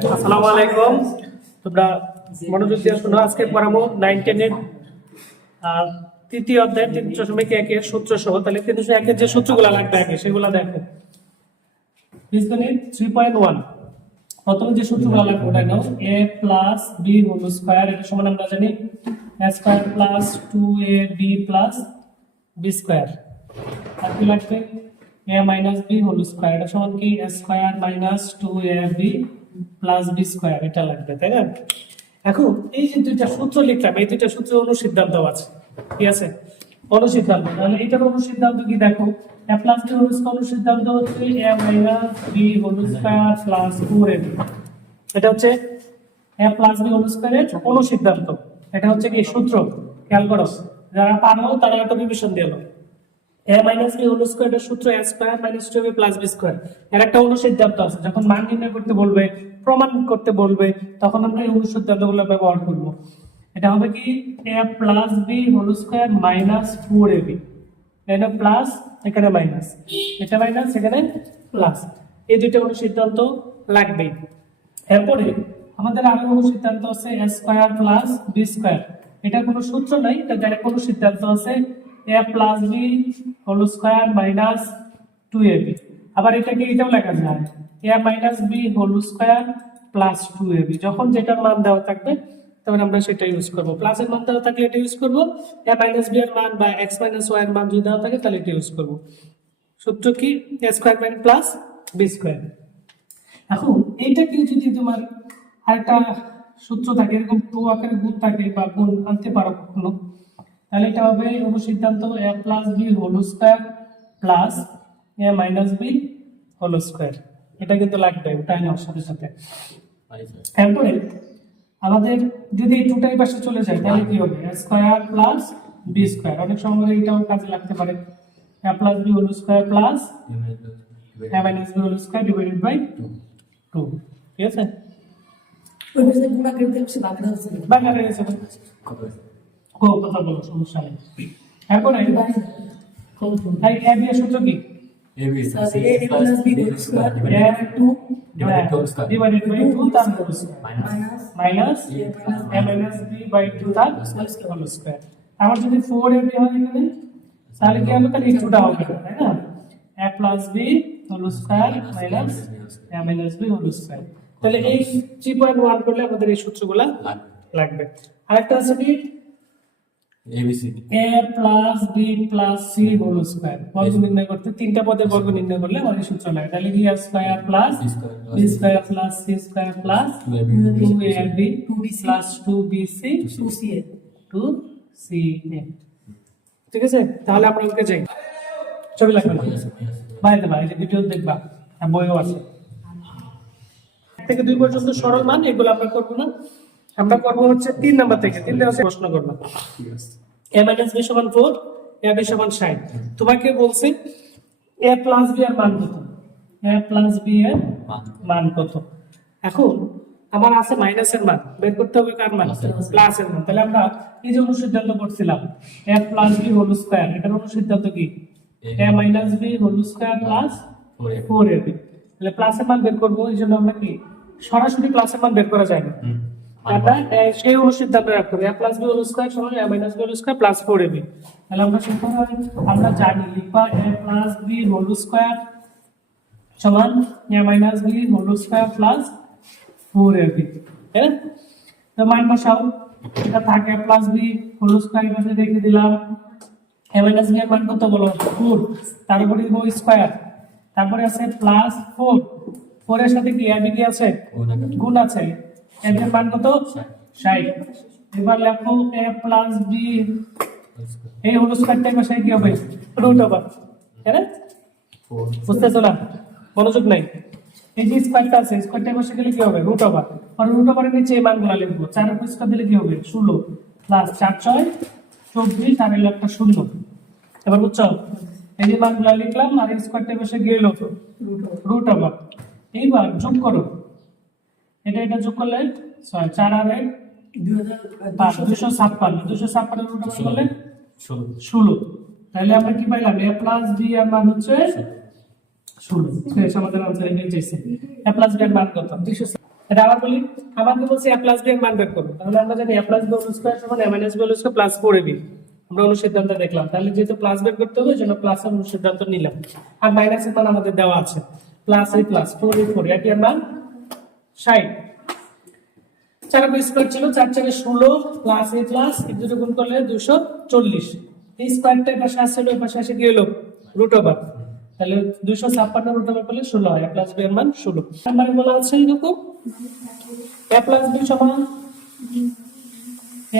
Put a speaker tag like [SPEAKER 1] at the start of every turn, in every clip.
[SPEAKER 1] আসসালামু আলাইকুম। তোমরা মনোযোগ দিয়ে শোনো আজকে পড়াবো নাইন টেনের তৃতীয় অধ্যায়, তিন দশমিক একের সূত্র সহ। তাহলে তিন দশমিক একের যে সূত্রগুলো লাগবে আগে, সেগুলো দেখো। বীজগণিত থ্রি পয়েন্ট ওয়ান প্রথমে যে সূত্রগুলো লাগবে ওটা নাও। A plus B whole square এটা সমান আমরা জানি। A square plus two A B plus B square আর কি লাগবে? হোল স্কোয়ার এটা সমান কি? A square minus two A B plus B square এটা লাগবে, তাই না? এখন এই যে দুইটা সূত্র লিখলাম, এই দুইটা সূত্রে অনুসিদ্ধান্ত আছে, ঠিক আছে? অনুসিদ্ধান্ত, তাহলে এটার অনুসিদ্ধান্ত কি দেখো? এ প্লাস বি হোল অনুসিদ্ধান্ত হচ্ছে A minus B whole square plus four A এটা হচ্ছে এ প্লাস বি হোল স্কোয়ারের অনুসিদ্ধান্ত। এটা হচ্ছে কি সূত্র? খেয়াল করো, যারা পারো তারা একটা রিভিশন দিয়ে এ মাইনাস বি হোল স্কোয়ারের সূত্র A square minus two plus B square এর একটা অনুসিদ্ধান্ত আছে, যখন মান নির্ণয় করতে বলবে, প্রমাণ করতে বলবে, তখন আমরা এই অনুসিদ্ধান্তগুলো ব্যবহার করব। এটা হবে কি? A plus B whole square minus four A B এটা প্লাস এখানে মাইনাস এটা মাইনাস এখানে প্লাস এই দুইটা অনুসিদ্ধান্ত লাগবেই এরপরে আমাদের আরও কোনো সিদ্ধান্ত আছে A square plus B square এটা কোনো সূত্র নাই, এটা কোনো সিদ্ধান্ত আছে A plus B whole square minus two A B আবার এটাকে এটাও লেখা যায়? A minus B whole square plus two A B যখন যেটার মান দেওয়া থাকবে, তখন আমরা সেটা ইউজ করব। প্লাসের মান দেওয়া থাকলে এটা ইউজ করব। এ মাইনাস বি এর মান বা এক্স মাইনাস ওয়াই এর মান যদি দেওয়া থাকে, তাহলে এটা ইউজ করব। সূত্র কি? A square minus plus B square এখন এইটাকে যদি তোমার আরেকটা সূত্র থাকে, এরকম টু আকারে গুণ থাকে বা গুণ আনতে পারো কখনো তাহলে এটা হবে অনুসিদ্ধান্ত A plus B whole square plus A minus B whole square এটা কিন্তু লাগবে তাই না সাথে সাথে। এরপরে আমাদের যদি এই টুটাই পাশে চলে যায় তাহলে কি হবে? স্কোয়ার প্লাস বি স্কোয়ার অনেক সময় এটাও কাজে লাগতে পারে। A plus B whole square plus A minus B whole square divided by two ঠিক আছে?
[SPEAKER 2] ওই পাশে গুণা করতে হচ্ছে বাংলা হচ্ছে
[SPEAKER 1] বাংলা হয়ে গেছে কথা বলো সমস্যা নেই। এরপরে তাই এ বি এর সূত্র কি?
[SPEAKER 2] A plus B whole square
[SPEAKER 1] A two
[SPEAKER 3] Divided by square.
[SPEAKER 1] Divided by two তার whole square
[SPEAKER 2] minus
[SPEAKER 1] minus A minus B by two তার হোল স্কয়ার আমার যদি ফোর এ বি হয় এখানে তাহলে কি হবে? তাহলে এই টুটা হবে তাই না? A plus B whole square minus A minus B whole square তাহলে এই থ্রি পয়েন্ট ওয়ান করলে আমাদের এই সূত্রগুলা লাগবে। আরেকটা আছে কি? A plus B plus C whole square বর্গ নির্ণয় করতে তিনটা পদের বর্গ নির্ণয় করলে আমাদের সূত্র লাগে। তাহলে কি square plus B square plus C square plus two A B
[SPEAKER 2] C
[SPEAKER 1] plus two B C
[SPEAKER 2] two C A
[SPEAKER 1] two C A ঠিক আছে? তাহলে আমরা ওকে যাই। ছবি লাগবে না। বাইরে ভাই যে ভিডিও দেখবা বইও আছে। এক থেকে দুই পর্যন্ত সরল মান এগুলো আমরা করব না। আমরা করব হচ্ছে তিন নাম্বার থেকে। তিন নাম্বার প্রশ্ন করব এ মাইনাস বি সমান ফোর এ বি সমান ষাট। তোমাকে বলছে এ প্লাস বি এর মান কত? এ প্লাস বি এর মান কত? এখন আমার আছে মাইনাসের মান। বের করতে হবে কার মান? প্লাস এর মান। তাহলে আমরা এই যে অনুসিদ্ধান্ত করছিলাম A plus B whole square এটার অনুসিদ্ধান্ত কি? A minus B whole square plus four A B তাহলে প্লাসের মান বের করব এই জন্য আমরা কি? সরাসরি প্লাসের মান বের করা যায় না। আমরা এ, সেই অনুসিদ্ধান্ত রাখতে হবে। A plus B whole square সমান A minus B whole square plus four A তাহলে আমরা সূত্র আমরা জানি লিখবা A plus B whole square সমান A minus B whole square plus four A B তো মান বসাও। এটা থাকে প্লাস বি হোল স্কয়ার রেখে দিলাম। এ মাইনাস বি এর মান কত বলো? ফোর তারপরে দিব স্কয়ার তারপরে আছে প্লাস ফোর ফোর এর সাথে কি এবি কি আছে? গুণ আছে। এর মান কত? ষাট। এবার লেখো এ প্লাস বি এই হোল স্কয়ারটাই পাশে কি হবে? রুট ওভার তাই না বুঝতেছো না? মনোযোগ নাই। এই যে স্কোয়ারটা আছে স্কোয়ারটা বসে গেলে কি হবে? রুট ওভার আর রুট ওভারের নিচে এই মানগুলো লিখব। চার উপর স্কোয়ার দিলে কি হবে? ষোলো। প্লাস চার ছয়, চব্বিশ, আর এলো একটা শূন্য। এবার বুঝছ? এই যে মানগুলো লিখলাম, আর স্কোয়ারটা বসে গেল। রুট ওভার এইবার যোগ করো। এটা এটা যোগ করলে ছয় চার আর এক দুশো ছাপ্পান্ন। দুশো ছাপ্পান্ন রুট ওভার করলে ষোলো। তাহলে আমরা কি পাইলাম? এ প্লাস ডি এর মান হচ্ছে ষোলো। শেষ আমাদের আনসার এটাই চাইছে এ প্লাস বি এর মান কত? দুশো এটা আবার বলি আমাকে বলছে এ প্লাস বি এর মান বের করো। তাহলে আমরা জানি A plus B whole square সমান A minus B whole square plus four A B আমরা অনুসিদ্ধান্ত দেখলাম। তাহলে যেহেতু প্লাস বের করতে হবে জন্য প্লাস এর অনুসিদ্ধান্ত নিলাম। আর মাইনাস এর মান আমাদের দেওয়া আছে। প্লাস এই প্লাস ফোর এই ফোর এটি এর মান। ষাট। চার স্কোয়ার ছিল চার চারে ষোলো প্লাস এ প্লাস এই দুটো গুণ করলে দুশো চল্লিশ। এই স্কোয়ারটা এই পাশে আসছিল ওই পাশে এসে কি হলো? রুট ওভার তাহলে দুশো ছাপ্পান্ন রুট ওভার করলে ষোলো হয় প্লাস বি এর মান ষোলো। নাম্বারে বলা আছে এরকম। এ প্লাস বি সমান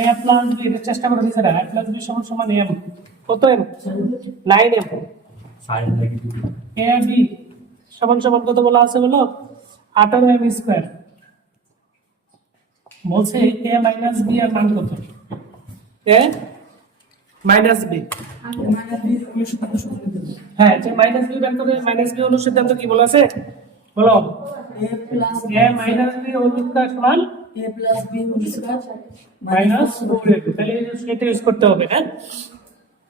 [SPEAKER 1] এ প্লাস বি এর চেষ্টা করে দিচ্ছে এ প্লাস বি সমান সমান এম কত M nine M A B সমান সমান কত বলা আছে বলো? আঠারো এম স্কোয়ার। বলছে এ মাইনাস বি এর মান কত? এ মাইনাস বি হ্যাঁ যে মাইনাস বি বের করে মাইনাস বি অনুসিদ্ধান্ত কি বলা আছে? বলো।
[SPEAKER 2] A plus
[SPEAKER 1] A minus B অনুসিদ্ধান্ত সমান
[SPEAKER 2] এ প্লাস বি অনুসিদ্ধান্ত
[SPEAKER 1] মাইনাস ফোর এ তাহলে এটা ইউজ করতে হবে হ্যাঁ?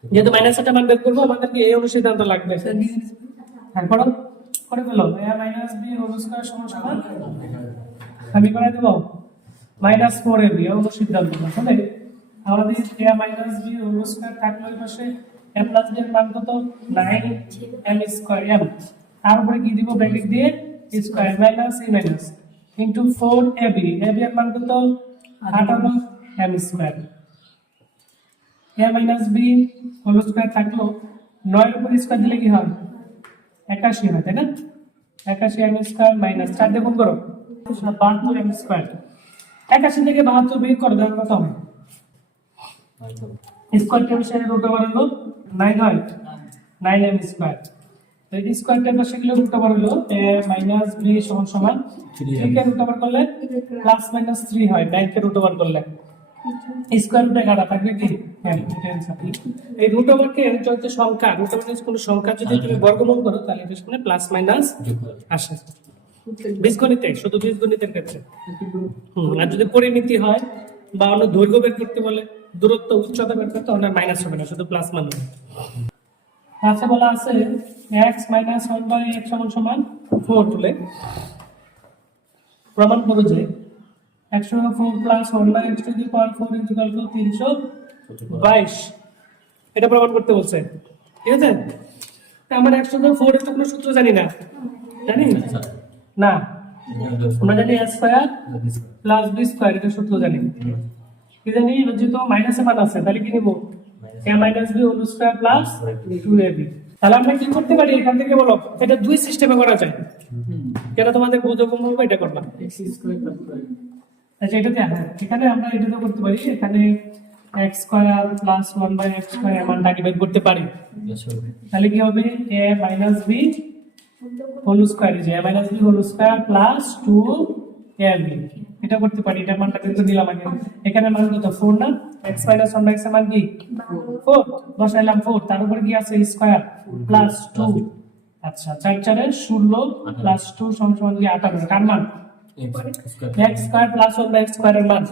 [SPEAKER 1] যেহেতু মাইনাস একটা মান বের করব, আমাদেরকে এই অনুসিদ্ধান্ত লাগবে।
[SPEAKER 2] স্যার বি
[SPEAKER 1] হ্যাঁ করো করে ফেলো A minus B whole square সমান সমান আমি করে দেব মাইনাস ফোর এ বি অনুসিদ্ধান্ত তাহলে আমাদের A minus B whole square থাকল এই পাশে এ প্লাস বি এর মান কত? নাইন এম স্কয়ার এম তার উপরে কি দিব? ব্র্যাকেট দিয়ে square minus E minus into four A B A B এর মান কত? আঠারো M square A minus B whole square থাকল নয়ের উপর স্কয়ার দিলে কি হয়? একাশি হয় তাই না? একাশি এম স্কয়ার মাইনাস চার দিয়ে গুণ করো। বাহাত্তর এম স্কয়ার একাশি থেকে বাহাত্তর বিয়োগ করো দেখো কত হবে। স্কয়ার টেবিল সাথে রুট ওভার হলো নাইন হয়। নাইন এম স্কয়ার তো এই স্কয়ার টেবিল সেগুলো রুট ওভার হলো মাইনাস বি সমান সমান। থ্রি কে রুট ওভার করলে প্লাস মাইনাস থ্রি হয় নাইন কে রুট ওভার করলে। স্কয়ার রুটে কাটা থাকবে কি এই রুট ওভারকে যদি সংখ্যা রুট ওভার কোনো সংখ্যা যদি তুমি বর্গমূল করো, তাহলে এটা শুনে প্লাস মাইনাস আসে। বীজগণিতে, শুধু বীজগণিতের ক্ষেত্রে। আর যদি পরিমিতি হয়, বা অন্য দৈর্ঘ্য বের করতে বলে, দূরত্ব, উচ্চতা বের করতে, তাহলে মাইনাস হবে না, শুধু প্লাস মান আচ্ছা বলা আছে X minus one by X সমান সমান ফোর প্রমাণ করো যে একশো four plus one by X to the power four integral to তিনশো বাইশ। এটা প্রমাণ করতে বলছে। ঠিক আছে? আমরা একশো ফোর এর তো কোনো সূত্র জানি না। জানি? না। আমরা জানি A square plus B square এটা সূত্র জানি। কি জানি? যেহেতু মাইনাসে মান আছে তাহলে কি নিব? A minus B whole square plus two A B তাহলে আমরা কি করতে পারি? এখান থেকে বলো। এটা দুই সিস্টেমে করা যায়। যেটা তোমাদের বোধগম্য হবে? এটা করবা আচ্ছা এটাতে হ্যাঁ এখানে আমরা এটাতে করতে পারি এখানে X square plus one by X square এমানটাকে বের করতে পারি। তাহলে কি হবে? A minus B whole square যে A minus B whole square plus two A B এটা করতে পারি এটা মানটা কিন্তু দিলাম আগে। এখানে মান কত? ফোর না? এক্স মাইনাস ওয়ান বাই এক্সের মান কি? ফোর বসাইলাম ফোর তার উপরে কি আছে? স্কোয়ার প্লাস টু আচ্ছা চার চারে ষোলো প্লাস টু সমান সমান কি? আঠারো। কার মান? X square plus one by X স্কয়ারের মান।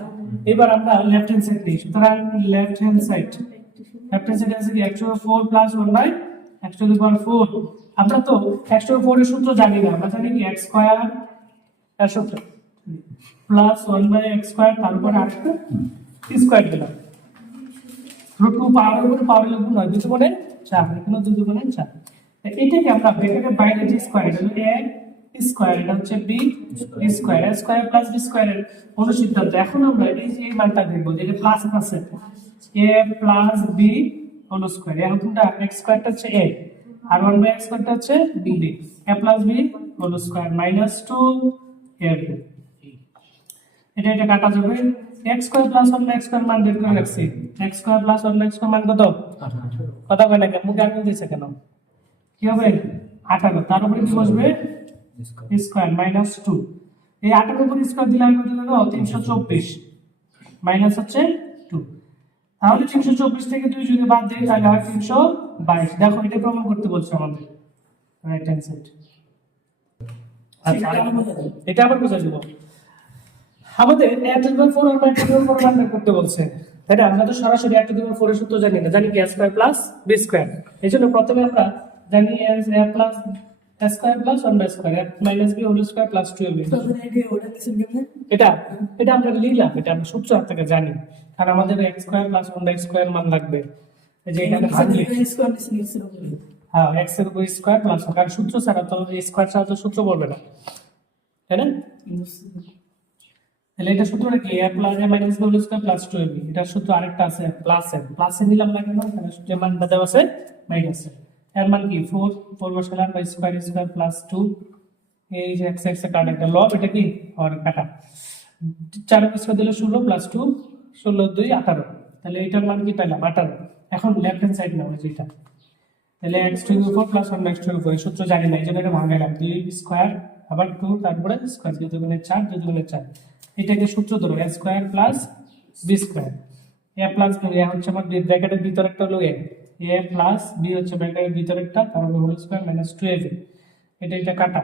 [SPEAKER 1] এবার আমরা লেফট হ্যান্ড সাইড দিই সুতরাং left hand side left hand side আছে কি একশো ফোর প্লাস ওয়ান বাই একশো টু পাওয়ার ফোর আমরা তো একশো ফোর এর সূত্র জানি না। আমরা জানি কি এক্স স্কয়ার এর সূত্র। Plus one by X square তারপরে আরেকটা স্কয়ার দিলাম। রুট টু পাওয়ার উপরে পাওয়ার গুণ হয় দুটো মানে চার। এখানে দুটো মানে চার। এটাকে আমরা ব্র্যাকেটের বাইরে যে স্কয়ার এটা হলো এ স্কয়ার এটা হচ্ছে B square square plus B স্কয়ারের অনুসিদ্ধান্ত। এখন আমরা এই যে মানটা দেখব যে প্লাস আছে A plus B whole square এখন কোনটা এক্স স্কয়ারটা হচ্ছে এ আর ওয়ান বাই এক্স স্কয়ারটা হচ্ছে B B A plus B whole square minus two A এটা এটা কাটা যাবে। X square plus one X square মান বের করে রাখছি। X square plus one X square মান কত? কথা কয় না কেন মুখে আঙুল দিয়েছে কেন? কি হবে? আঠারো। তার উপরে কি বসবে? স্কয়ার। মাইনাস টু এই আঠারো উপর স্কয়ার দিলে আমি কত দেবো তিনশো চব্বিশ। মাইনাস হচ্ছে টু তাহলে তিনশো চব্বিশ থেকে তুই যদি বাদ দিই তাহলে হয় তিনশো বাইশ। দেখো এটা প্রমাণ করতে বলছে আমাদের। রাইট হ্যান্ড সাইড এটা আবার বুঝে দেবো। আমাদের ফোর আর টু ফোর করতে বলছে। তাই না? আমরা তো সরাসরি এক টু ফোর এর সূত্র জানি না। জানি কি স্কয়ার প্লাস বি স্কয়ার এই জন্য প্রথমে আমরা জানি A plus square plus one by square minus B whole square plus twelve
[SPEAKER 2] এটা
[SPEAKER 1] এটা এটা আমরা লিখলাম এটা আমরা সূত্র হাত থেকে জানি। কারণ আমাদের X square plus one by square মান লাগবে। যে এখানে
[SPEAKER 2] উপরে
[SPEAKER 1] হ্যাঁ এক্সের উপর স্কোয়ার প্লাস কারণ সূত্র ছাড়া তো স্কোয়ার ছাড়া তো সূত্র বলবে না। তাই না? তাহলে এটা সূত্রটা কি? A plus a minus b whole square plus two a b এটার সূত্র আরেকটা আছে প্লাস এ প্লাস এ নিলাম না কেন? সূত্রের মানটা দেওয়া আছে মাইনাস এ এর মান কি ফোর ফোর বসালাম by square square plus two এই যে এক্স এক্স কাটা একটা লব এটা কি আর কাটা চার স্কোয়ার দিলে ষোলো প্লাস টু ষোলো দুই আঠারো তাহলে এটার মান কি পেলাম আঠারো এখন লেফট হ্যান্ড সাইড নাও যেটা তাহলে x two four plus one x two four সূত্র জানি না এই জন্য এটা ভাঙাইলাম দুই স্কোয়ার আবার টু তারপরে স্কোয়ার দুই দুগুণে চার দুই দুগুণে চার এটাকে সূত্র ধরো a square plus b square a plus a হচ্ছে আমার ব্র্যাকেটের ভিতরে একটা হলো এ এ প্লাস বি হচ্ছে ব্র্যাকেটের ভিতরে একটা তারপরে whole square minus two a এটা এটা কাটা।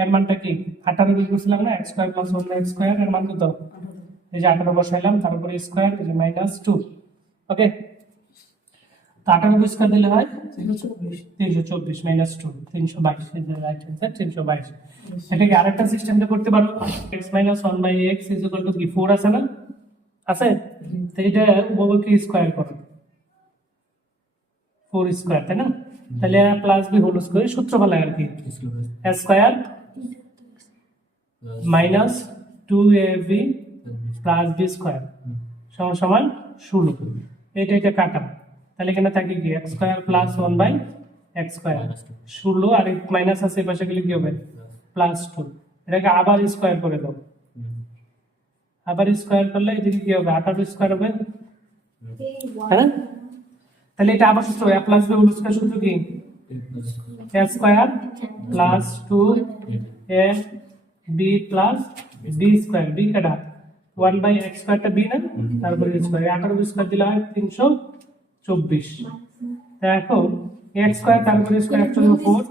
[SPEAKER 1] এর মানটা কি? আঠারো বের করছিলাম না x square plus one x square এর মান কত? এই যে আঠারো বসাইলাম, তারপরে স্কোয়ার এই যে মাইনাস টু ওকে তো আঠারো স্কোয়ার দিলে হয়, তিনশো চব্বিশ মাইনাস টু তিনশো বাইশ রাইট অ্যান্সার তিনশো বাইশ। এটাকে আরেকটা সিস্টেমটা করতে পারো? X minus one by x is equal to কি ফোর আছে না? আছে? তো এটা উপভোগকে স্কোয়ার করো। ফোর স্কোয়ার তাই না? তাহলে প্লাস বি হোল স্কোয়ার সূত্র ভালো আর কি? Square minus two a b plus b square সমান সমান ষোলো। এটা এটা কাটা। তাহলে এখানে থাকে কি? X square plus one by x square ষোলো আর মাইনাস আছে এই পাশে গেলে কি হবে? প্লাস টু এটাকে আবার স্কোয়ার করে দাও। আবার স্কোয়ার করলে এদিকে কি হবে? আঠারো স্কোয়ার হবে? হ্যাঁ? তাহলে এটা আবার সূত্র a plus b whole square সূত্র কি? A square plus two a b plus b square b কাটা। ওয়ান বাই এক্স স্কোয়ারটা বি না? তারপরে স্কোয়ার আঠারো স্কোয়ার দিলে হয় তিনশো চব্বিশ। তা এখন এক্স স্কোয়ার তারপরে স্কোয়ার একচল্লিশ ফোর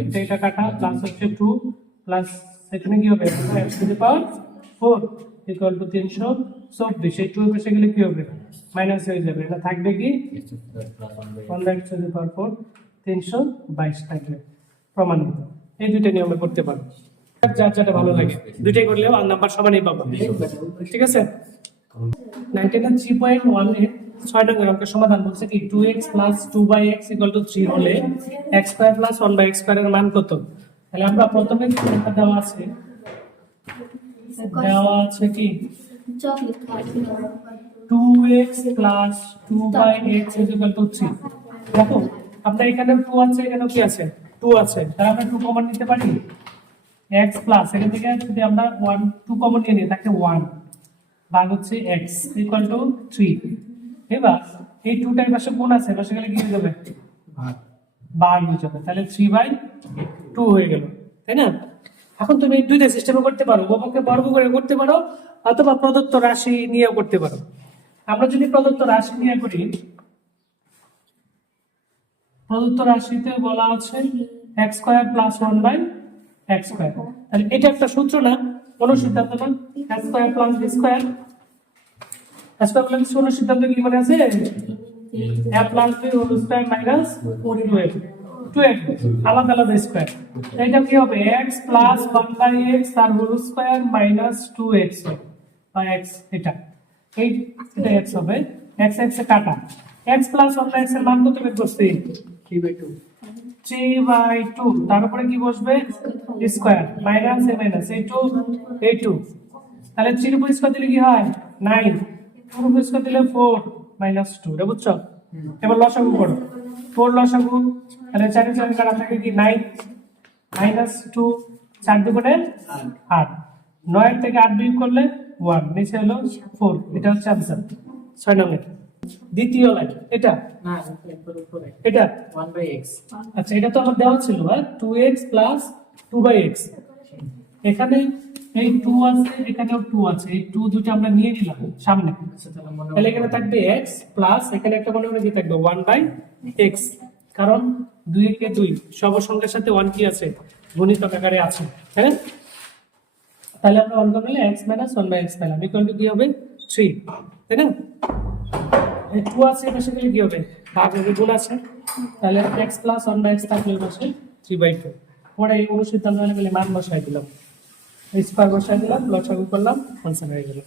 [SPEAKER 1] এটা এটা কাটা প্লাস হচ্ছে টু প্লাস এখানে কি হবে? X to the power four equal to তিনশো চব্বিশ এই টু বসে গেলে কি হবে? মাইনাস হয়ে যাবে। এটা থাকবে কি? One by two power four তিনশো বাইশ থাকবে। প্রমাণিত। এই দুইটা নিয়মে করতে পারো যার যেটা ভালো লাগে। দুইটাই করলেও আর নাম্বার সমানই পাবো। ঠিক আছে? Nineteen three point one eight ছয় নম্বর অঙ্কের সমাধান বলছে কি? Two x plus two by x equal to three হলে x square plus one by x স্কোয়ারের মান কত? তাহলে আমরা প্রথমে দেওয়া আছে। দেওয়া আছে কি? Two x plus two by x equal to three দেখো আপনার এখানে টু আছে এখানেও কি আছে? টু আছে। তাহলে আমরা টু কমন নিতে পারি? এক্স প্লাস এখান থেকে যদি আমরা ওয়ান টু কমন নিয়ে নিই তাকে ওয়ান ভাগ হচ্ছে এক্স ইকুয়াল টু থ্রি এবার এই টুটার পাশে কোন আছে? পাশে গেলে কি হয়ে যাবে? ভাগ হয়ে যাবে। তাহলে থ্রি বাই টু হয়ে গেল। তাই না? এখন তুমি দুইটা সিস্টেমে করতে পারো উপপক্ষে বর্গ করে করতে পারো, অথবা প্রদত্ত রাশি নিয়েও করতে পারো। আমরা যদি প্রদত্ত রাশি নিয়ে করি, প্রদত্ত রাশিতে বলা আছে x square plus one by x square তাহলে এটা একটা সূত্র না? কোনো সিদ্ধান্ত না? X square plus b square square plus কোনো সিদ্ধান্ত কি মানে আছে? A plus b whole minus two f two f আলাদা আলাদা স্কোয়ার এটা কি হবে? X plus one by x whole square minus two x বা এক্স এটা। এই এটা এক্স হবে। এক্স এক্স এ কাটা। এক্স প্লাস ওয়ান বাই এক্সের মান কত বের করছি? Three by two three by two তার উপরে কি বসবে? স্কোয়ার মাইনাস এ মাইনাস এই টু এই টু তাহলে থ্রির উপর স্কোয়ার দিলে কি হয়? নাইন টুর উপর স্কোয়ার দিলে ফোর মাইনাস টু এটা বুঝছ? এবার লসাগু করো। ফোর লসাগু তাহলে চারি চারি কাটা থাকে কি নাইন মাইনাস টু চার দুগুণে আট। নয়ের থেকে আট বিয়োগ করলে ওয়ান নিচে হলো ফোর এটা হচ্ছে আনসার ছয় নম্বর দ্বিতীয় লাইন এটা?
[SPEAKER 3] না
[SPEAKER 1] এটা?
[SPEAKER 3] ওয়ান বাই এক্স
[SPEAKER 1] আচ্ছা এটা তো আমার দেওয়া ছিল হ্যাঁ? Two x plus two by x এখানে এই টু আছে এখানেও টু আছে। এই টু দুটো আমরা নিয়ে নিলাম সামনে।
[SPEAKER 3] আচ্ছা তাহলে
[SPEAKER 1] এখানে থাকবে এক্স প্লাস এখানে একটা মনে মনে কি থাকবে ওয়ান বাই এক্স কারণ দুই কে দুই সব সংখ্যার সাথে ওয়ান কি আছে? গুণিতক আকারে আছে হ্যাঁ তাহলে আমরা ওয়ান করলে x minus one by x পেলাম ইকুয়াল টু কি হবে? থ্রি তাই না? এই টু আছে পাশে গেলে কি হবে? ভাগ হবে গুণ আছে। তাহলে x plus one by x থাকলে এর থ্রি বাই টু পরে এই অনুসিদ্ধান্ত মান বসাই দিলাম। স্কোয়ার বসাই দিলাম লসাগু করলাম আনসার হয়ে গেল।